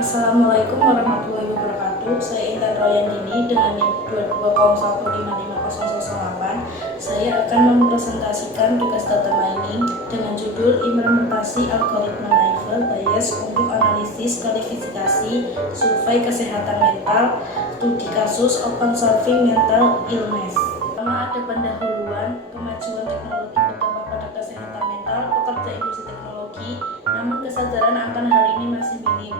Assalamualaikum warahmatullahi wabarakatuh. Saya Intan Royandini dengan NIM 2201555008. Saya akan mempresentasikan tugas data mining dengan judul implementasi algoritma Naïve Bayes untuk analisis kualifikasi survei kesehatan mental studi kasus open solving mental illness. Pertama, ada pendahuluan kemajuan teknologi berdampak pada kesehatan mental pekerja industri teknologi, namun kesadaran akan hal ini masih minim.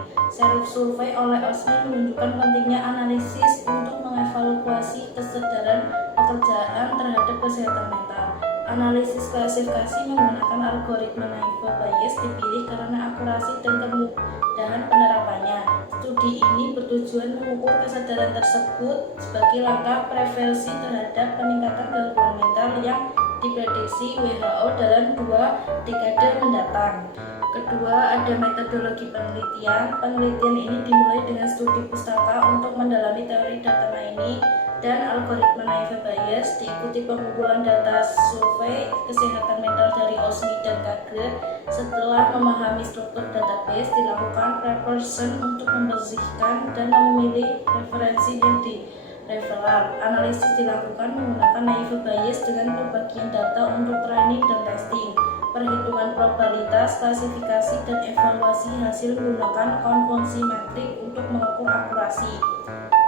Survei oleh OSMI menunjukkan pentingnya analisis untuk mengevaluasi kesadaran pekerjaan terhadap kesehatan mental. Analisis klasifikasi menggunakan algoritma Naïve Bayes dipilih karena akurasi dan kemudahan penerapannya. Studi ini bertujuan mengukur kesadaran tersebut sebagai langkah prevensi terhadap peningkatan gangguan mental yang diprediksi WHO dalam 2 dekade mendatang. Kedua, ada metodologi penelitian. Penelitian ini dimulai dengan studi pustaka untuk mendalami teori data mining dan algoritma Naïve Bayes, diikuti pengumpulan data survei kesehatan mental dari OSMI dan KAGRE. Setelah memahami struktur database, dilakukan preparation untuk membersihkan dan memilih referensi yang referral. Analisis dilakukan menggunakan Naïve Bayes dengan pembagian data untuk training dan testing, perhitungan probabilitas, klasifikasi, dan evaluasi hasil menggunakan konvensi metrik untuk mengukur akurasi.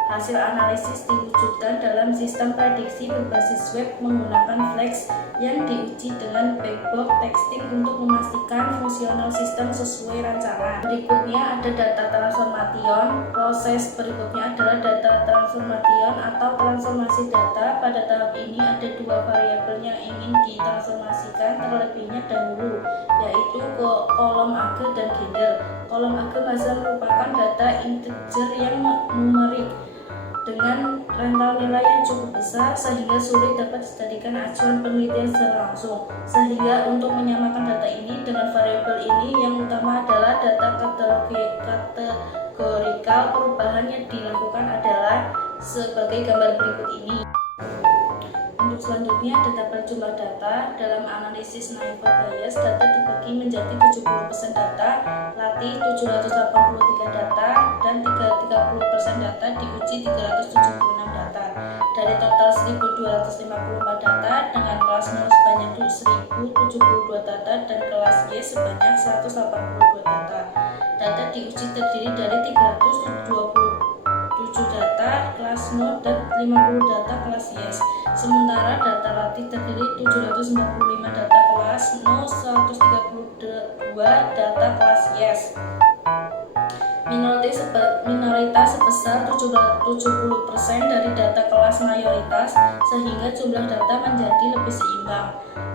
Hasil analisis diwujudkan dalam sistem prediksi berbasis web menggunakan Flex yang diuji dengan blackbox testing untuk memastikan fungsional sistem sesuai rancangan. Berikutnya ada data transformation. Proses berikutnya adalah data transformation atau transformasi data. Pada tahap ini ada 2 variabel yang ingin ditransformasikan terlebihnya dahulu, yaitu ke kolom age dan gender. Kolom age masih merupakan data integer yang numerik dengan rental nilai yang cukup besar sehingga sulit dapat dijadikan acuan penelitian secara langsung. Sehingga untuk menyamakan data ini dengan variabel ini, yang utama adalah data kategorikal. Perubahan yang dilakukan adalah sebagai gambar berikut ini. Untuk selanjutnya ada tabel jumlah data. Dalam analisis Naïve Bayes, data dibagi menjadi 70% data latih, 783 data, dan 30% data diuji, 376 data. Dari total 1254 data dengan kelas 0 sebanyak 1072 data dan kelas Y sebanyak 182 data. Data diuji terdiri dari 327 data kelas 0 dan 50 data kelas yes. Sementara data latih terdiri 795 data kelas 0, 132 data kelas yes. Minoritas sebesar 70% dari data kelas mayoritas, sehingga jumlah data menjadi lebih seimbang.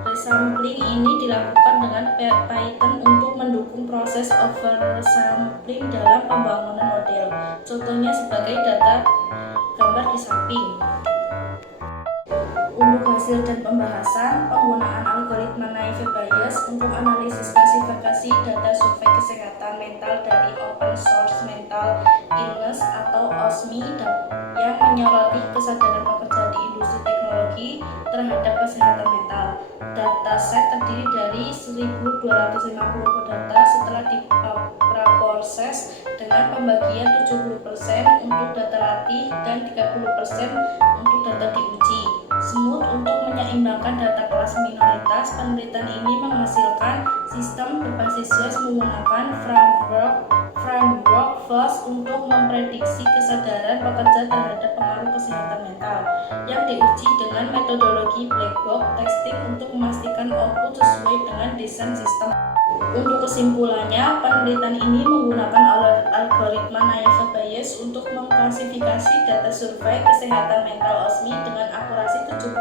Resampling ini dilakukan dengan Python untuk mendukung proses oversampling dalam pembangunan model. Contohnya sebagai data gambar di samping. Untuk hasil dan pembahasan, penggunaan algoritma Naïve Bayes untuk analisis klasifikasi data survei kesehatan mental dari Open Source Mental Illness atau OSMI yang menyoroti kesadaran pekerja di industri teknologi terhadap kesehatan mental. Dataset terdiri dari 1250 data setelah diproses dengan pembagian 70% untuk data latih dan 30% untuk data diuji. Smooth untuk menyeimbangkan data kelas minoritas. Penelitian ini menghasilkan sistem berbasis yes menggunakan framework FLAS untuk memprediksi kesadaran pekerja terhadap pengaruh kesehatan mental, yang diuji dengan metodologi black box testing untuk memastikan output sesuai dengan desain sistem. Untuk kesimpulannya, penelitian ini menggunakan algoritma Naïve Bayes untuk mengklasifikasi data survei kesehatan mental OSMI dengan akurasi 72%.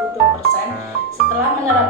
Setelah menerapkan